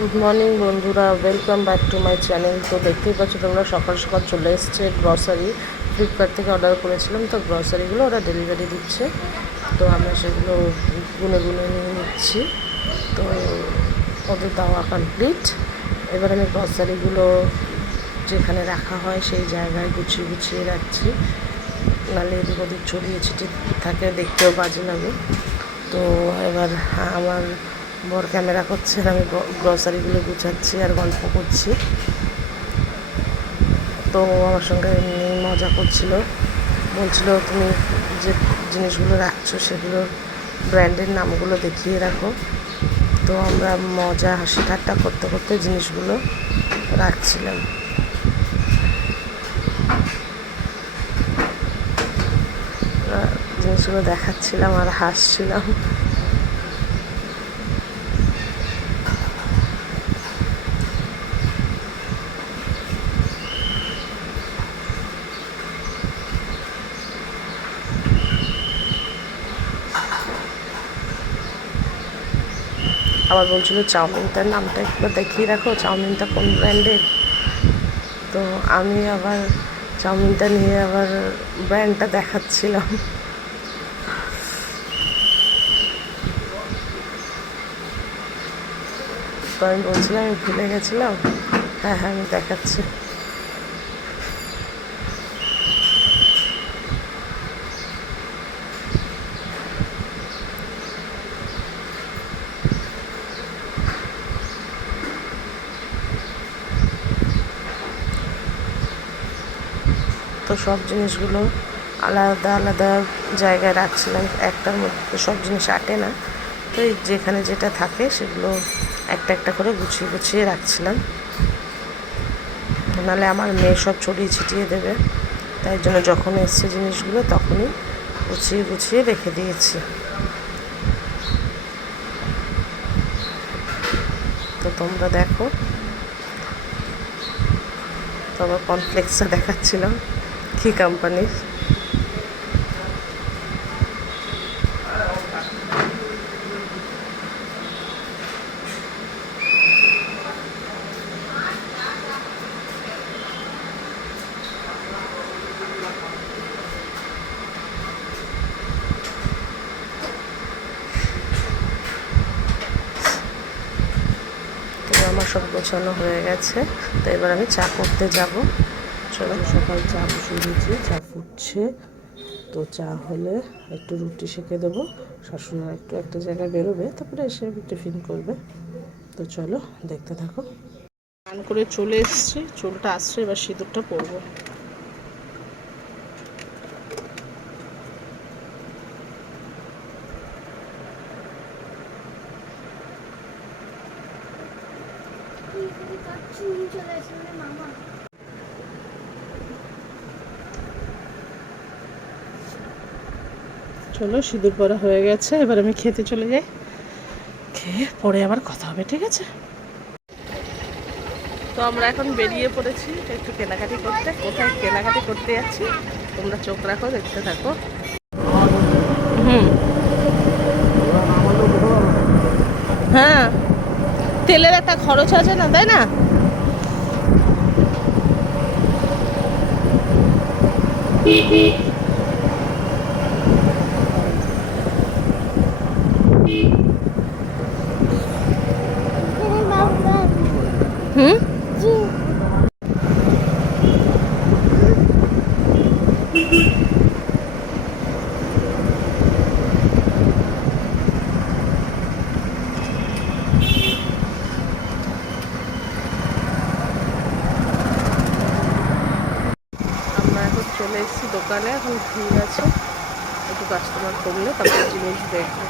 Good morning বন্ধুরা, welcome back to my channel. তো দেখতেই পাচ্ছ তোমরা, সকাল সকাল চলে এসছে গ্রসারি। ফ্লিপকার্ট থেকে অর্ডার করেছিলাম, তো গ্রসারিগুলো ওরা ডেলিভারি দিচ্ছে। তো আমরা সেগুলো গুনে গুনে নিয়ে নিচ্ছি। তো ওদের দেওয়া কমপ্লিট। এবার আমি গ্রসারিগুলো যেখানে রাখা হয় সেই জায়গায় গুছিয়ে গুছিয়ে রাখছি, নাহলে এদিক ওদিক ছড়িয়ে ছিটিয়ে থাকে, দেখতেও বাজে লাগে। তো এবার আমার বর ক্যামেরা করছে, আমি গ্রসারিগুলো গুছাচ্ছি আর গল্প করছি। তো আমার সঙ্গে এমনি মজা করছিল, বলছিল তুমি যে জিনিসগুলো রাখছো সেগুলোর ব্র্যান্ডের নামগুলো দেখিয়ে রাখো। তো আমরা মজা হাসি ঠাট্টা করতে করতে জিনিসগুলো রাখছিলাম। জিনিসগুলো দেখাচ্ছিলাম আর হাসছিলাম। আবার বলছিল চাউমিনটার নামটা একটু দেখিয়ে রাখো, চাউমিনটা কোন ব্র্যান্ডের। তো আমি আবার চাউমিনটা নিয়ে আবার ব্র্যান্ডটা দেখাচ্ছিলাম। তো আমি বলছিলাম আমি ভুলে গেছিলাম। হ্যাঁ হ্যাঁ, আমি দেখাচ্ছি। তো সব জিনিসগুলো আলাদা আলাদা জায়গায় রাখছিলাম, একটার মধ্যে সব জিনিস আটে না। তো এই যেখানে যেটা থাকে সেগুলো একটা একটা করে গুছিয়ে গুছিয়ে রাখছিলাম, নাহলে আমার মেয়ে সব ছড়িয়ে ছিটিয়ে দেবে। তাই জন্য যখন এসছে জিনিসগুলো তখনই গুছিয়ে গুছিয়ে রেখে দিয়েছি। তো তোমরা দেখো। তো আবার কনফ্লেক্সটা দেখাচ্ছিলাম কী কোম্পানির। আমার সব গোছানো হয়ে গেছে। তো এবার আমি চা করতে যাব। চলো, সকাল চা বসিয়ে দিয়েছি, চা ফুটছে। তো চা হলে একটু রুটি সেঁকে দেবো। শাশুড়ি একটু একটা জায়গায় বেরোবে, তারপরে এসে টিফিন করবে। তো চলো দেখতে থাকো। স্নান করে চলে এসছি, চুলটা আসছে, এবার সিঁদুরটা পরবো। চলো, সিঁদুর পরা হয়ে গেছে, এবার আমি খেতে চলে যাই। খেয়ে পরে আবার কথা হবে, ঠিক আছে? তো আমরা এখন বেরিয়ে পড়েছি একটু কেনাকাটি করতে। কোথায় কেনাকাটি করতে যাচ্ছি তোমরা চোখ রাখো, দেখতে থাকো। হ্যাঁ, তেলের একটা খরচ আছে না, তাই না? হুম, আমরা এখন চলে এসেছি দোকানে, এখন ভিড় আছে, একটু কাস্টমার কমলে তারপরে জিনিস দেখবো।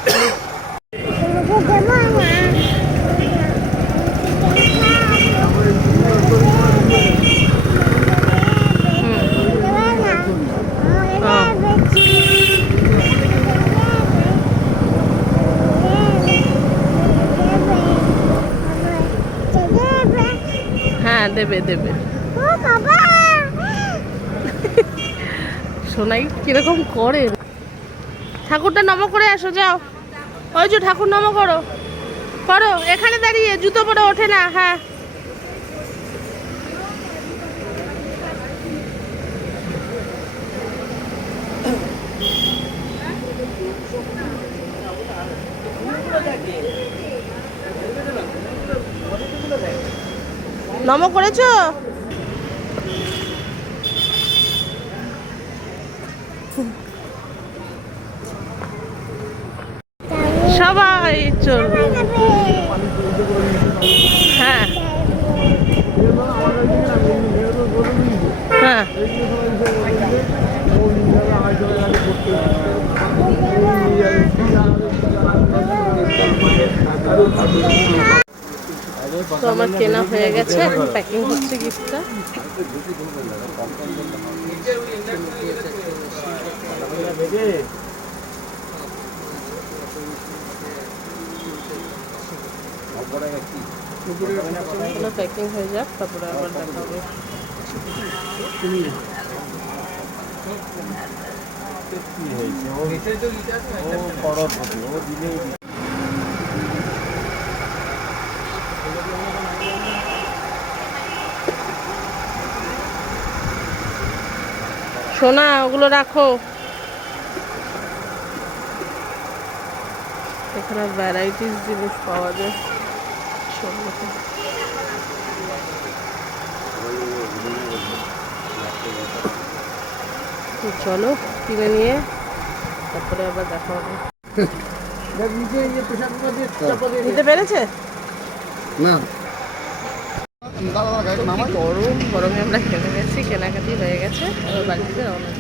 হ্যাঁ, দেবে দেবে। সোনাই কিরকম করে। ঠাকুরটা নম করে আসো, যাও। ওই যে ঠাকুর নম করো। করো এখানে দাঁড়িয়ে, জুতো পরে ওঠে না। হ্যাঁ নম করেছো? সবাই চলবে। হ্যাঁ হ্যাঁ তো আমার কেনা হয়ে গেছে, এখন প্যাকিং হচ্ছে গিফটটা। প্যাকিং হয়ে যাক, তারপরে আবার দেখা হবে। সোনা ওগুলো রাখো। এখানে ভ্যারাইটিস জিনিস পাওয়া যায় সব রকম। তো চলো কিনে নিয়ে তারপরে আবার দেখা হবে। নিতে পেরেছে না? গরম গরমে আমরা খেতে গেছি, কেনাকাটি হয়ে গেছে, এবার বাড়িতে রওনা।